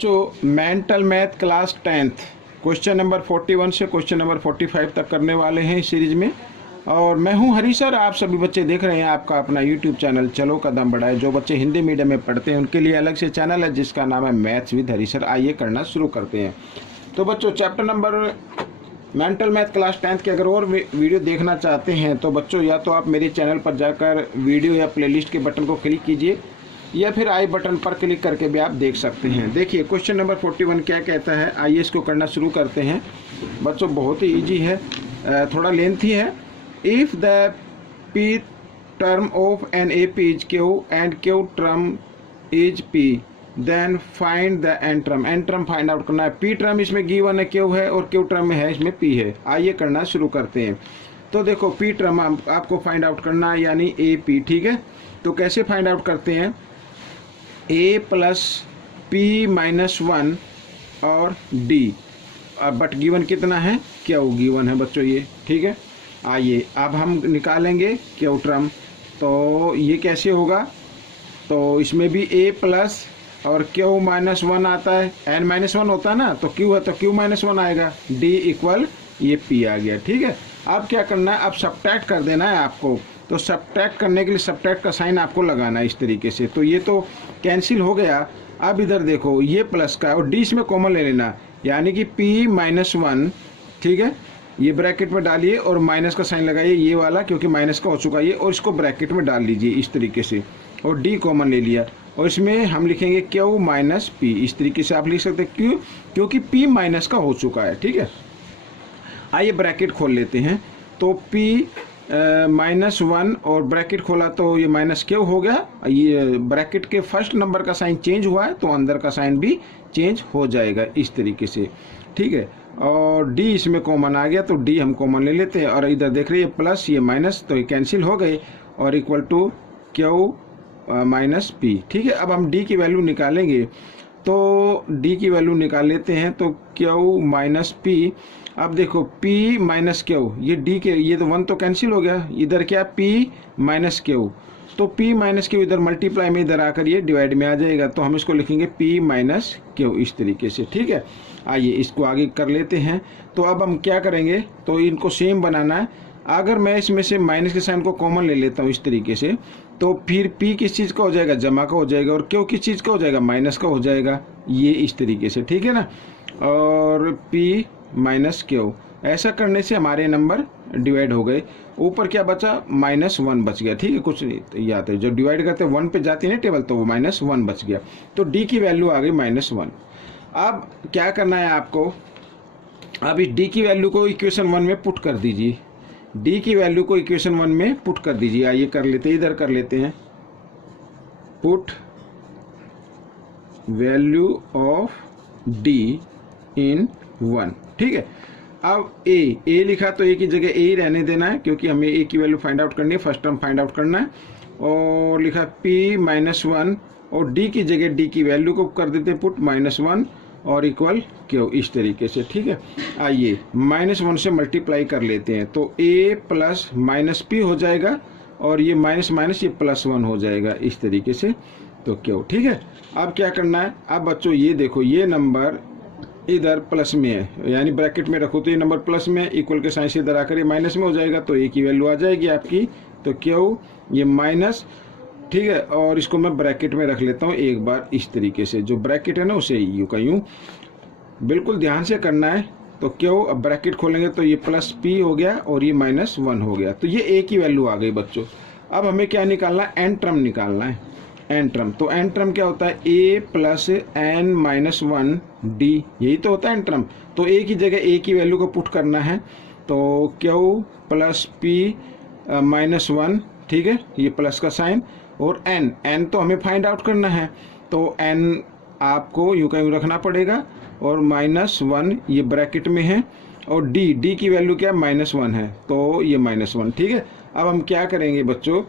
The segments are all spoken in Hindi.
बच्चों mental math class 10th question number 41 से क्वेश्चन नंबर 45 तक करने वाले हैं इस सीरीज में। और मैं हूं हरी सर। आप सभी बच्चे देख रहे हैं आपका अपना यूट्यूब चैनल चलो कदम बढ़ाए। जो बच्चे हिंदी मीडियम में पढ़ते हैं उनके लिए अलग से चैनल है जिसका नाम है मैथ्स विद हरी सर। आइए करना शुरू करते हैं। तो बच्चों chapter number mental math class 10th के अगर और वीडियो देखना चाहते हैं तो बच्चों या तो आप मेरे चैनल पर जाकर वीडियो या प्लेलिस्ट के बटन को क्लिक कीजिए या फिर आई बटन पर क्लिक करके भी आप देख सकते हैं। देखिए क्वेश्चन नंबर 41 क्या कहता है, आइए इसको करना शुरू करते हैं। बच्चों बहुत ही इजी है, थोड़ा लेंथी है। If the P term of an A P is Q and Q term is P then find the N term. N term find out करना है। पी टर्म इसमें गिवन है क्यू है और क्यू टर्म में है इसमें पी है। आइए करना शुरू करते हैं। तो देखो पी टर्म आपको फाइंड आउट करना है यानी ए पी, ठीक है। तो कैसे फाइंड आउट करते हैं, ए प्लस पी माइनस 1 और डी, बट गिवन कितना है, क्यू गिवन है बच्चों ये, ठीक है। आइए अब हम निकालेंगे क्यू टर्म। तो ये कैसे होगा, तो इसमें भी ए प्लस और क्यू माइनस 1 आता है, एन माइनस 1 होता है ना, तो क्यू है तो क्यू माइनस 1 आएगा, डी इक्वल ये पी आ गया, ठीक है। अब क्या करना है, अब सब्ट्रैक्ट कर देना है आपको। तो सब्ट्रैक्ट करने के लिए सब्ट्रैक्ट का साइन आपको लगाना है इस तरीके से। तो ये तो कैंसिल हो गया। अब इधर देखो ये प्लस का और डी इसमें कॉमन ले लेना, यानी कि p माइनस 1, ठीक है। ये ब्रैकेट में डालिए और माइनस का साइन लगाइए ये वाला, क्योंकि माइनस का हो चुका है ये, और इसको ब्रैकेट में डाल लीजिए इस तरीके से और d कॉमन ले लिया। और इसमें हम लिखेंगे q माइनस पी, इस तरीके से आप लिख सकते हैं। क्यों, क्योंकि p माइनस का हो चुका है, ठीक है। आइए ब्रैकेट खोल लेते हैं। तो p माइनस 1 और ब्रैकेट खोला तो ये माइनस क्यू हो गया। ये ब्रैकेट के फर्स्ट नंबर का साइन चेंज हुआ है तो अंदर का साइन भी चेंज हो जाएगा इस तरीके से, ठीक है। और डी इसमें कॉमन आ गया तो डी हम कॉमन ले लेते हैं। और इधर देख रहे हैं प्लस ये माइनस, तो ये कैंसिल हो गए और equal to Q minus P, ठीक है। अब हम डी की वैल्यू निकालेंगे। तो डी की वैल्यू निकाल लेते हैं। तो क्यू माइनस पी, अब देखो p माइनस क्यू, ये d के ये तो 1 तो कैंसिल हो गया, इधर क्या p माइनस क्यू, तो p माइनस क्यू इधर मल्टीप्लाई में इधर आकर ये डिवाइड में आ जाएगा। तो हम इसको लिखेंगे p माइनस क्यू इस तरीके से, ठीक है। आइए इसको आगे कर लेते हैं। तो अब हम क्या करेंगे, तो इनको सेम बनाना है। अगर मैं इसमें से माइनस के साइन को कॉमन ले लेता हूँ इस तरीके से, तो फिर p किस चीज़ का हो जाएगा, जमा का हो जाएगा, और क्यू किस चीज़ का हो जाएगा, माइनस का हो जाएगा, ये इस तरीके से, ठीक है ना। और p माइनस क्यू, ऐसा करने से हमारे नंबर डिवाइड हो गए। ऊपर क्या बचा, माइनस 1 बच गया, ठीक है। कुछ नहीं याद है, जो डिवाइड करते 1 पे जाती है ना टेबल, तो वो माइनस 1 बच गया। तो डी की वैल्यू आ गई माइनस 1। अब क्या करना है आपको, अब इस डी की वैल्यू को इक्वेशन 1 में पुट कर दीजिए। डी की वैल्यू को इक्वेशन 1 में पुट कर दीजिए। आइए कर लेते हैं, इधर कर लेते हैं, पुट वैल्यू ऑफ डी इन 1, ठीक है। अब ए लिखा तो ए की जगह ए ही रहने देना है, क्योंकि हमें ए की वैल्यू फाइंड आउट करनी है, फर्स्ट टर्म फाइंड आउट करना है। और लिखा p माइनस 1 और d की जगह d की वैल्यू को कर देते पुट माइनस 1 और इक्वल क्यू इस तरीके से, ठीक है। आइए माइनस 1 से मल्टीप्लाई कर लेते हैं। तो a प्लस माइनस पी हो जाएगा और ये माइनस माइनस ये प्लस 1 हो जाएगा इस तरीके से, तो क्यू, ठीक है। अब क्या करना है, अब बच्चों ये देखो ये नंबर इधर प्लस में है, यानी ब्रैकेट में रखो तो ये नंबर प्लस में, इक्वल के साइन से इधर आकर ये माइनस में हो जाएगा, तो ए की वैल्यू आ जाएगी आपकी, तो क्यू ये माइनस, ठीक है। और इसको मैं ब्रैकेट में रख लेता हूँ एक बार इस तरीके से, जो ब्रैकेट है ना उसे यूँ का यूँ बिल्कुल ध्यान से करना है। तो क्यू, अब ब्रैकेट खोलेंगे तो ये प्लस पी हो गया और ये माइनस 1 हो गया, तो ये ए की वैल्यू आ गई बच्चों। अब हमें क्या निकालना है, एन टर्म निकालना है, एन टर्म। तो एन टर्म क्या होता है, a plus N minus 1 D, यही तो होता है एन टर्म। तो a की जगह a की वैल्यू को पुट करना है, तो q प्लस पी माइनस 1, ठीक है, ये प्लस का साइन, और n तो हमें फाइंड आउट करना है, तो n आपको यूँ का यूँ रखना पड़ेगा और माइनस 1 ये ब्रैकेट में है, और d की वैल्यू क्या माइनस 1 है, तो ये माइनस 1, ठीक है। अब हम क्या करेंगे बच्चों,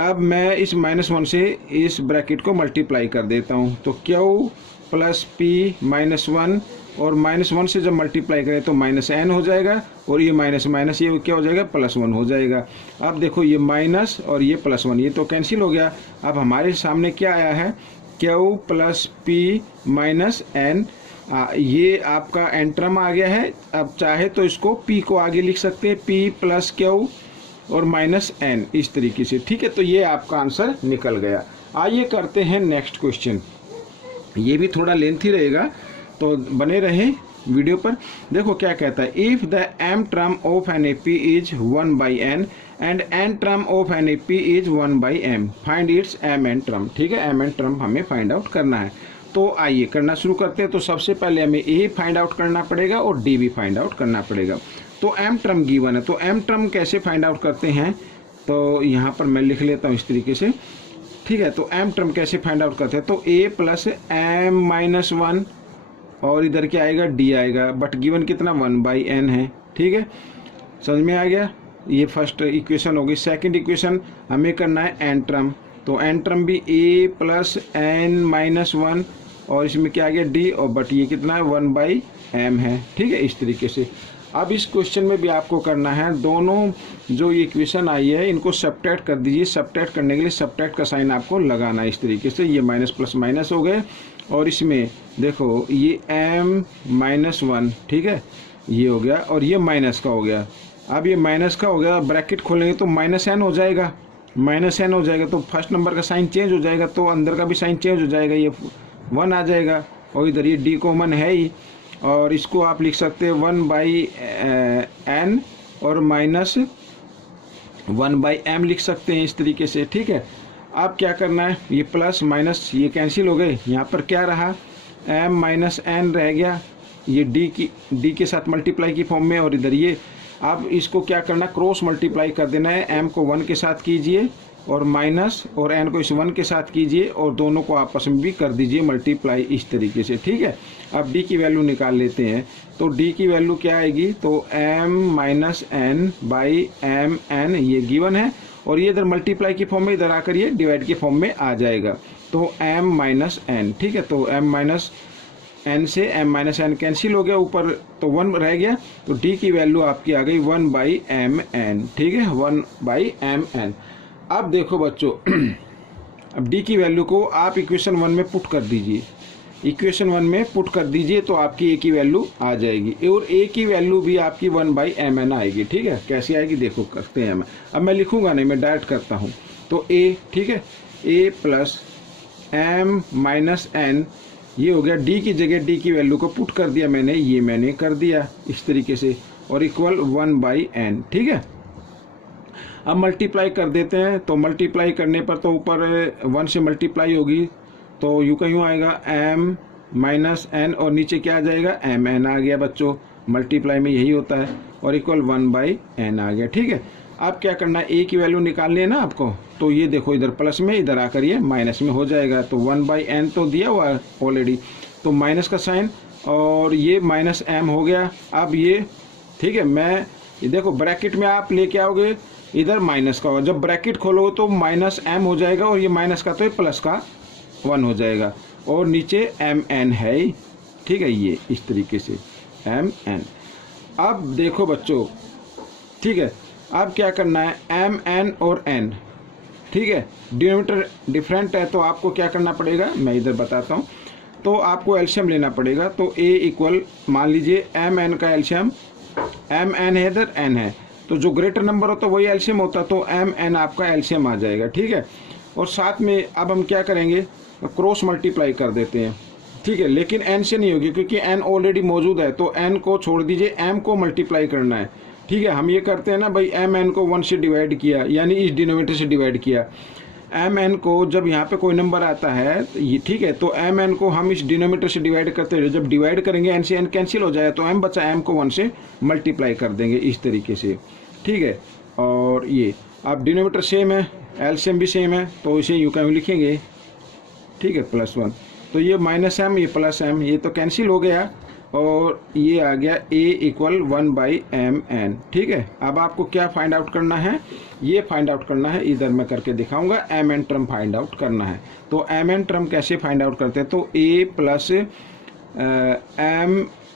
अब मैं इस माइनस 1 से इस ब्रैकेट को मल्टीप्लाई कर देता हूँ। तो क्यू प्लस पी माइनस 1 और माइनस 1 से जब मल्टीप्लाई करें तो माइनस एन हो जाएगा, और ये माइनस माइनस ये क्या हो जाएगा, प्लस 1 हो जाएगा। अब देखो ये माइनस और ये प्लस 1 ये तो कैंसिल हो गया। अब हमारे सामने क्या आया है, Q plus P minus N. ये आपका एन टर्म आ गया है। अब चाहे तो इसको पी को आगे लिख सकते हैं, पी प्लस क्यू और माइनस एन, इस तरीके से। ठीक है, तो ये आपका आंसर निकल गया। आइए करते हैं नेक्स्ट क्वेश्चन। ये भी थोड़ा लेंथी रहेगा, तो बने रहें वीडियो पर। देखो क्या कहता है, if the M term of an A P is 1/n and N term of an A P is 1/m, find its M N term. ठीक है, एम एन टर्म हमें फाइंड आउट करना है। तो आइए करना शुरू करते हैं। तो सबसे पहले हमें ए फाइंड आउट करना पड़ेगा और डी भी फाइंड आउट करना पड़ेगा। तो एम टर्म गिवन है, तो एम टर्म कैसे फाइंड आउट करते हैं, तो यहाँ पर मैं लिख लेता हूँ इस तरीके से। ठीक है, तो एम टर्म कैसे फाइंड आउट करते हैं, तो ए प्लस एम माइनस 1 और इधर क्या आएगा, डी आएगा, बट गिवन कितना 1/n है। ठीक है, समझ में आ गया। ये फर्स्ट इक्वेशन होगी। सेकंड इक्वेशन हमें करना है एन टर्म, तो एन टर्म भी ए प्लस एन माइनस 1 और इसमें क्या आ गया डी, और बट ये कितना है 1/m है। ठीक है, इस तरीके से। अब इस क्वेश्चन में भी आपको करना है, दोनों जो इक्वेशन आई है इनको सब्ट्रैक्ट कर दीजिए। सब्ट्रैक्ट करने के लिए सब्ट्रैक्ट का साइन आपको लगाना है इस तरीके से। ये माइनस प्लस माइनस हो गए और इसमें देखो ये m माइनस 1, ठीक है, ये हो गया और ये माइनस का हो गया। अब ये माइनस का हो गया, ब्रैकेट खोलेंगे तो माइनस n हो जाएगा, माइनस n हो जाएगा तो फर्स्ट नंबर का साइन चेंज हो जाएगा, तो अंदर का भी साइन चेंज हो जाएगा, ये 1 आ जाएगा और इधर ये d कॉमन है ही, और इसको आप लिख सकते हैं 1/n और माइनस 1/m लिख सकते हैं इस तरीके से। ठीक है, अब क्या करना है, ये प्लस माइनस ये कैंसिल हो गए, यहाँ पर क्या रहा m माइनस n रह गया, ये d के साथ मल्टीप्लाई की फॉर्म में, और इधर ये अब इसको क्या करना, क्रॉस मल्टीप्लाई कर देना है। m को 1 के साथ कीजिए और माइनस और n को इस 1 के साथ कीजिए और दोनों को आपस में भी कर दीजिए मल्टीप्लाई इस तरीके से। ठीक है, अब d की वैल्यू निकाल लेते हैं, तो d की वैल्यू क्या आएगी, तो m minus n by M N, ये गिवन है, और ये इधर मल्टीप्लाई की फॉर्म में, इधर आकर ये डिवाइड की फॉर्म में आ जाएगा, तो m माइनस n। ठीक है, तो m माइनस n से m माइनस n कैंसिल हो गया, ऊपर तो 1 रह गया, तो d की वैल्यू आपकी आ गई 1/mn। ठीक है, 1/mn। अब देखो बच्चों, अब d की वैल्यू को आप इक्वेशन 1 में पुट कर दीजिए, इक्वेशन 1 में पुट कर दीजिए तो आपकी a की वैल्यू आ जाएगी, और a की वैल्यू भी आपकी 1/mn आएगी। ठीक है, कैसे आएगी देखो, करते हैं। अब मैं लिखूंगा नहीं, मैं डायरेक्ट करता हूँ, तो a, ठीक है, a plus m minus n, ये हो गया, d की जगह d की वैल्यू को पुट कर दिया मैंने, ये मैंने कर दिया इस तरीके से, और इक्वल 1/n। ठीक है, अब मल्टीप्लाई कर देते हैं, तो मल्टीप्लाई करने पर तो ऊपर 1 से मल्टीप्लाई होगी, तो यूँ का यूँ आएगा m माइनस n, और नीचे क्या आ जाएगा mn आ गया बच्चों, मल्टीप्लाई में यही होता है, और इक्वल 1/n आ गया। ठीक है, अब क्या करना है, a की वैल्यू निकालनी है ना आपको, तो ये देखो इधर प्लस में, इधर आकर ये माइनस में हो जाएगा, तो 1/n तो दिया हुआ है ऑलरेडी, तो माइनस का साइन, और ये माइनस m हो गया। अब ये, ठीक है, मैं ये देखो ब्रैकेट में आप लेके आओगे, इधर माइनस का होगा, जब ब्रैकेट खोलोगे तो माइनस m हो जाएगा, और ये माइनस का तो ये प्लस का 1 हो जाएगा, और नीचे mn है ही। ठीक है, ये इस तरीके से mn। अब देखो बच्चों, ठीक है, अब क्या करना है, mn और n, ठीक है, डिनोमिनेटर डिफरेंट है, तो आपको क्या करना पड़ेगा, मैं इधर बताता हूँ, तो आपको एलसीएम लेना पड़ेगा, तो a इक्वल, मान लीजिए mn का एलसीएम, mn है इधर n है, तो जो ग्रेटर नंबर होता है वही एलसीएम होता है, तो mn आपका एलसीएम आ जाएगा। ठीक है, और साथ में अब हम क्या करेंगे, क्रॉस मल्टीप्लाई कर देते हैं। ठीक है, लेकिन n से नहीं होगी क्योंकि n ऑलरेडी मौजूद है, तो n को छोड़ दीजिए, m को मल्टीप्लाई करना है। ठीक है, हम ये करते हैं ना भाई, mn को 1 से डिवाइड किया, यानी इस डिनोमिनेटर से डिवाइड किया, mn को जब यहाँ पे कोई नंबर आता है ये, ठीक है, तो mn को हम इस डिनोमिनेटर से डिवाइड करते हैं, जब डिवाइड करेंगे n से n कैंसिल हो जाएगा, तो m बचा, m को 1 से मल्टीप्लाई कर देंगे इस तरीके से। ठीक है, और ये अब डिनोमिनेटर सेम है, एलसीएम भी सेम है, तो इसे यूँ कहीं लिखेंगे। ठीक है, +1, तो ये माइनस m, ये प्लस m, ये तो कैंसिल हो गया, और ये आ गया a इक्वल 1/mn। ठीक है, अब आपको क्या फाइंड आउट करना है, ये फाइंड आउट करना है, इधर मैं करके दिखाऊंगा, mn टर्म फाइंड आउट करना है। तो mn टर्म कैसे फाइंड आउट करते हैं, तो a plus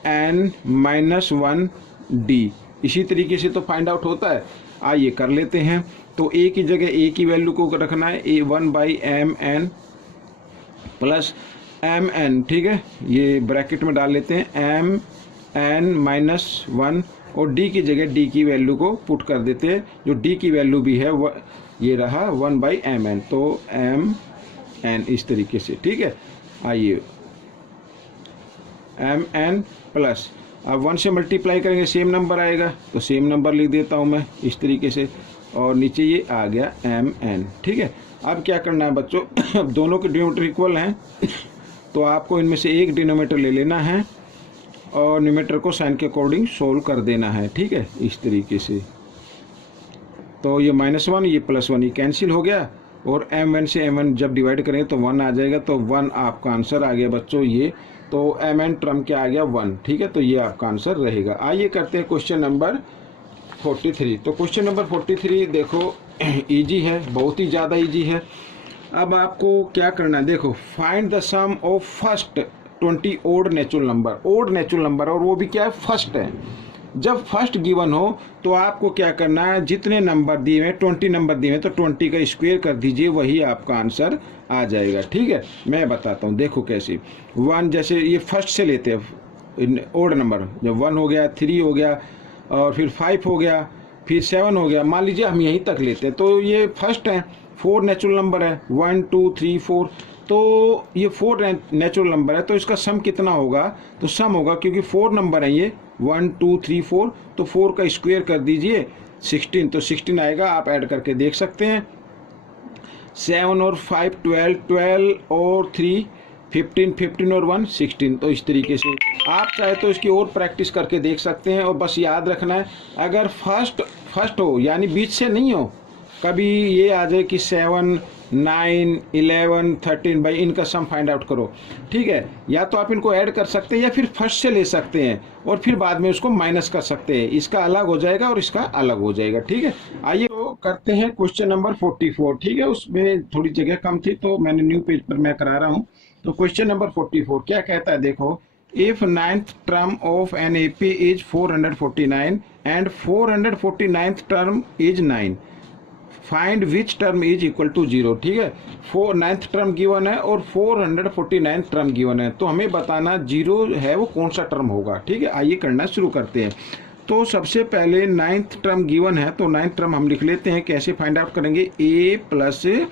mn minus 1d, इसी तरीके से तो फाइंड आउट होता है। आइए कर लेते हैं, तो a की जगह a की वैल्यू को रखना है, a 1/mn plus M N, ठीक है, ये ब्रैकेट में डाल लेते हैं एम एन माइनस 1 और डी की जगह डी की वैल्यू को पुट कर देते हैं, जो डी की वैल्यू भी है वो ये रहा 1/mn, तो एम एन इस तरीके से, ठीक है। आइए एम एन प्लस, अब 1 से मल्टीप्लाई करेंगे सेम नंबर आएगा, तो सेम नंबर लिख देता हूँ मैं इस तरीके से, और नीचे ये आ गया एम एन, ठीक है। अब क्या करना है बच्चों, अब दोनों के डिनोमीटर इक्वल हैं तो आपको इनमें से एक डिनोमीटर ले लेना है और न्यूमेटर को साइन के अकॉर्डिंग सोल्व कर देना है, ठीक है, इस तरीके से। तो ये -1 ये +1 ये कैंसिल हो गया, और m1 से m1 जब डिवाइड करेंगे तो 1 आ जाएगा, तो 1 आपका आंसर आ गया बच्चों ये, तो mn टर्म क्या आ गया 1, ठीक है, तो ये आपका आंसर रहेगा। आइए करते हैं क्वेश्चन नंबर 43। तो क्वेश्चन नंबर 43 देखो इजी है, बहुत ही ज़्यादा इजी है। अब आपको क्या करना है, देखो find the sum of first 20 odd natural number, और वो भी क्या है, फर्स्ट है। जब फर्स्ट गिवन हो तो आपको क्या करना है, जितने नंबर दिए हुए 20 नंबर दिए हुए तो 20 का स्क्वायर कर दीजिए, वही आपका आंसर आ जाएगा, ठीक है। मैं बताता हूँ, देखो कैसे। 1 जैसे ये फर्स्ट से लेते हैं ओड नंबर, जब 1 हो गया, 3 हो गया, और फिर 5 हो गया, फिर 7 हो गया, मान लीजिए हम यहीं तक लेते हैं, तो ये फर्स्ट है, 4 नेचुरल नंबर है, 1 2 3 4, तो ये 4 नेचुरल नंबर है, तो इसका सम कितना होगा, तो सम होगा, क्योंकि 4 नंबर है ये 1 2 3 4, तो 4 का स्क्वायर कर दीजिए 16, तो 16 आएगा, आप ऐड करके देख सकते हैं। 7 और 5 12, 12 और 3 15, 15 और 1 16, तो इस तरीके से आप चाहे तो इसकी और प्रैक्टिस करके देख सकते हैं। और बस याद रखना है, अगर फर्स्ट हो यानी बीच से नहीं हो, कभी ये आ जाए कि 7 9 11 13, भाई इनका सम फाइंड आउट करो, ठीक है, या तो आप इनको ऐड कर सकते हैं या फिर फर्स्ट से ले सकते हैं और फिर बाद में उसको माइनस कर सकते हैं, इसका अलग हो जाएगा और इसका अलग हो जाएगा, ठीक है। आइए तो करते हैं क्वेश्चन नंबर 44, ठीक है, उसमें थोड़ी जगह कम थी तो मैंने न्यू पेज पर मैं करा रहा हूँ। तो क्वेश्चन नंबर 44 क्या कहता है, देखो, if 9th term of an AP is 449 and 449th term is 9, find which term is equal to 0, ठीक है। 9th टर्म गिवन है और 449th टर्म गिवन है, तो हमें बताना 0 है वो कौन सा टर्म होगा, ठीक है। आइए करना शुरू करते हैं। तो सबसे पहले 9th टर्म गिवन है, तो 9th टर्म हम लिख लेते हैं, कैसे फाइंड आउट करेंगे, a +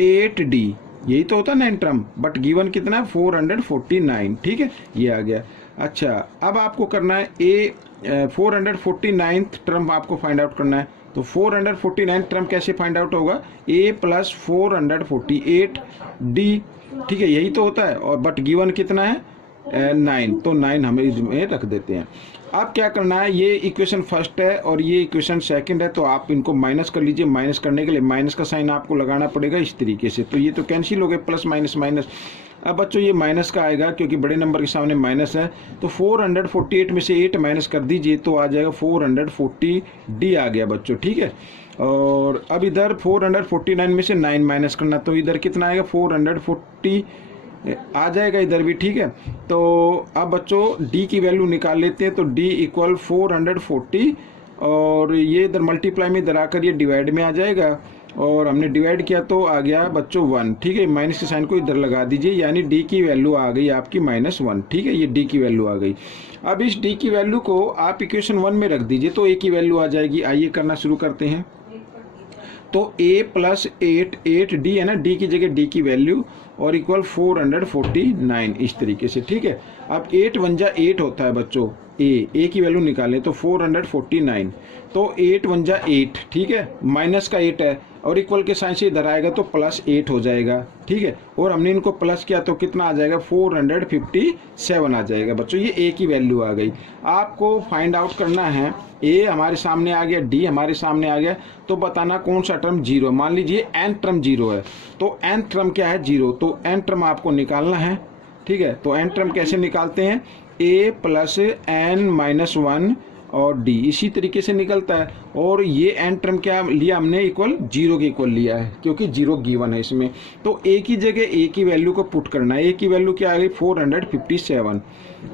8d, यही तो होता है 9th टर्म, बट गिवन कितना है 449, ठीक है, ये आ गया। अच्छा, अब आपको करना है 449th टर्म आपको फाइंड आउट करना है, तो 449 टर्म कैसे फाइंड आउट होगा, a + 448d, ठीक है, यही तो होता है, और बट गिवन कितना है 9, तो 9 हमें इसमें रख देते हैं। अब क्या करना है, ये इक्वेशन फर्स्ट है और ये इक्वेशन सेकंड है, तो आप इनको माइनस कर लीजिए। माइनस करने के लिए माइनस का साइन आपको लगाना पड़ेगा इस तरीके से, तो ये तो कैंसिल हो गए, प्लस माइनस माइनस। अब बच्चों ये माइनस का आएगा क्योंकि बड़े नंबर के सामने माइनस है, तो 448 में से 8 माइनस कर दीजिए तो आ जाएगा 440d आ गया बच्चों, ठीक है। और अब इधर 449 में से 9 माइनस करना, तो इधर कितना आएगा 440 आ जाएगा इधर भी, ठीक है। तो अब बच्चों d की वैल्यू निकाल लेते हैं, तो d = 440, और ये इधर मल्टीप्लाई में इधर आकर ये डिवाइड में आ जाएगा, और हमने डिवाइड किया तो आ गया बच्चों 1, ठीक है। माइनस के साइन को इधर लगा दीजिए, यानी d की वैल्यू आ गई आपकी -1, ठीक है, ये d की वैल्यू आ गई। अब इस d की वैल्यू को आप इक्वेशन 1 में रख दीजिए तो a की वैल्यू आ जाएगी। आइए करना शुरू करते हैं। तो a + 8d है ना, d की जगह d की वैल्यू, और इक्वल 449 इस तरीके से, ठीक है। अब 8 × 1 = 8 होता है बच्चों, a की वैल्यू निकालें तो 449, तो 8 × 1 = 8, ठीक है, माइनस का 8 है और इक्वल के साइन से इधर आएगा तो +8 हो जाएगा, ठीक है। और हमने इनको प्लस किया तो कितना आ जाएगा 457 आ जाएगा बच्चों, ये a की वैल्यू आ गई। आपको फाइंड आउट करना है, a हमारे सामने आ गया, d हमारे सामने आ गया, तो बताना कौन सा टर्म 0। मान लीजिए n टर्म 0 है, तो n टर्म क्या है 0, तो n टर्म आपको निकालना है, ठीक है। तो n टर्म कैसे निकालते हैं, a + n - 1 और d इसी तरीके से निकलता है। और ये n टर्म क्या लिया हमने, इक्वल 0 के इक्वल लिया है क्योंकि 0 गिवन है इसमें, तो a की जगह a की वैल्यू को पुट करना है। a की वैल्यू क्या आ गई 457,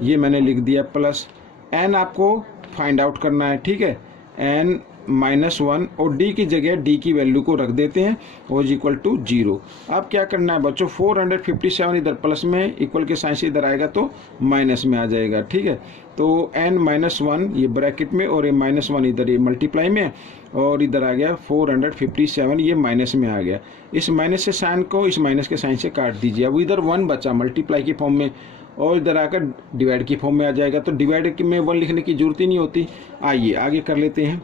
ये मैंने लिख दिया, प्लस n आपको फाइंड आउट करना है, ठीक है। n -1 और d की जगह d की वैल्यू को रख देते हैं और इज इक्वल टू 0। अब क्या करना है बच्चों, 457 इधर प्लस में, इक्वल के साइन से इधर आएगा तो माइनस में आ जाएगा, ठीक है। तो n-1 ये ब्रैकेट में और ये -1 इधर ये मल्टीप्लाई में, और इधर आ गया 457 ये माइनस में आ गया। इस माइनस से साइन को इस माइनस के साइन से काट दीजिए। अब इधर 1 बचा मल्टीप्लाई की फॉर्म में और इधर आकर डिवाइड की फॉर्म में आ जाएगा, तो डिवाइड में 1 लिखने की जरूरत ही नहीं होती। आइए आगे कर लेते हैं,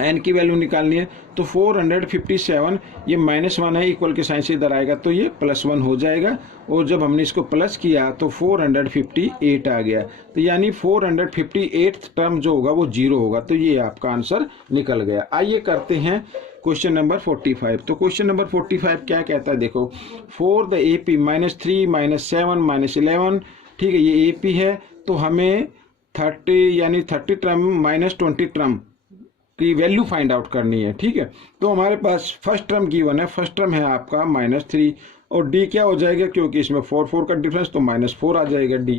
n की वैल्यू निकालनी है। तो 457 ये -1 है, इक्वल के साइन से इधर आएगा तो ये +1 हो जाएगा, और जब हमने इसको प्लस किया तो 458 आ गया। तो यानी 458 टर्म जो होगा वो 0 होगा, तो ये आपका आंसर निकल गया। आइए करते हैं क्वेश्चन नंबर 45। तो क्वेश्चन नंबर 45 क्या कहता है, देखो, फॉर द AP -3 -7 -11, ठीक है, ये AP है, तो हमें 30 यानी 30 टर्म -20 टर्म की वैल्यू फाइंड आउट करनी है, ठीक है। तो हमारे पास फर्स्ट टर्म गिवन है, फर्स्ट टर्म है आपका -3, और d क्या हो जाएगा, क्योंकि इसमें 4 का डिफरेंस, तो -4 आ जाएगा d,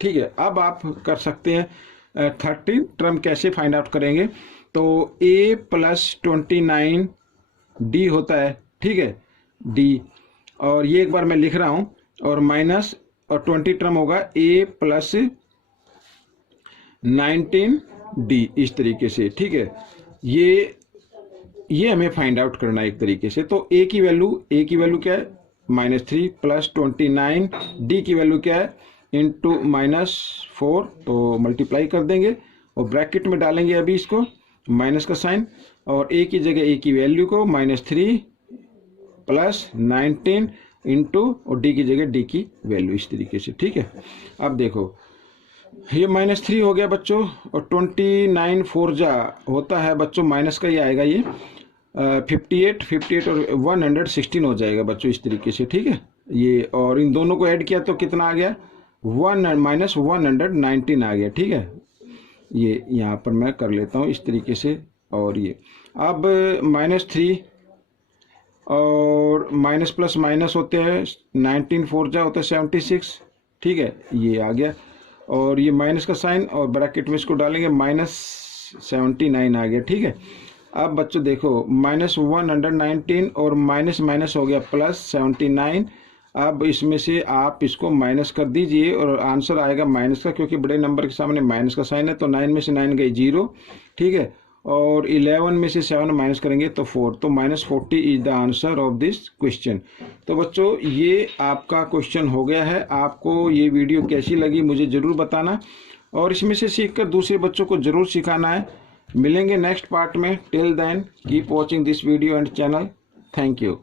ठीक है। अब आप कर सकते हैं 30 टर्म कैसे फाइंड आउट करेंगे, तो a + 29 d होता है, ठीक है, d, और ये एक बार मैं लिख रहा हूँ, और माइनस और 20 टर्म होगा a + 19 d, इस तरीके से, ठीक है। ये हमें फाइंड आउट करना है एक तरीके से। तो a की वैल्यू क्या है, -3 + 29, d की वैल्यू क्या है, इंटू -4, तो मल्टीप्लाई कर देंगे और ब्रैकेट में डालेंगे अभी इसको माइनस का साइन, और a की जगह a की वैल्यू को -3 + 19 इंटू और d की जगह d की वैल्यू, इस तरीके से, ठीक है। अब देखो ये -3 हो गया बच्चों, और 29 4 जा होता है बच्चों, माइनस का ही आएगा ये, 58 और 116 हो जाएगा बच्चों, इस तरीके से, ठीक है। ये और इन दोनों को ऐड किया तो कितना आ गया, -119 आ गया, ठीक है। ये यहाँ पर मैं कर लेता हूँ इस तरीके से, और ये अब -3 और माइनस प्लस माइनस होते हैं, 19 4 जा होता है 76, ठीक है, ये आ गया, और ये माइनस का साइन और ब्रैकेट में इसको डालेंगे -79 आ गया, ठीक है। अब बच्चों देखो -119 और माइनस माइनस हो गया +79। अब इसमें से आप इसको माइनस कर दीजिए और आंसर आएगा माइनस का, क्योंकि बड़े नंबर के सामने माइनस का साइन है, तो 9 में से 9 गई 0, ठीक है, और 11 में से 7 माइनस करेंगे तो 4, तो -40 is the answer of this question. तो बच्चों ये आपका क्वेश्चन हो गया है। आपको ये वीडियो कैसी लगी मुझे ज़रूर बताना, और इसमें से सीखकर दूसरे बच्चों को ज़रूर सिखाना है। मिलेंगे नेक्स्ट पार्ट में। Till then keep watching this video and channel. Thank you.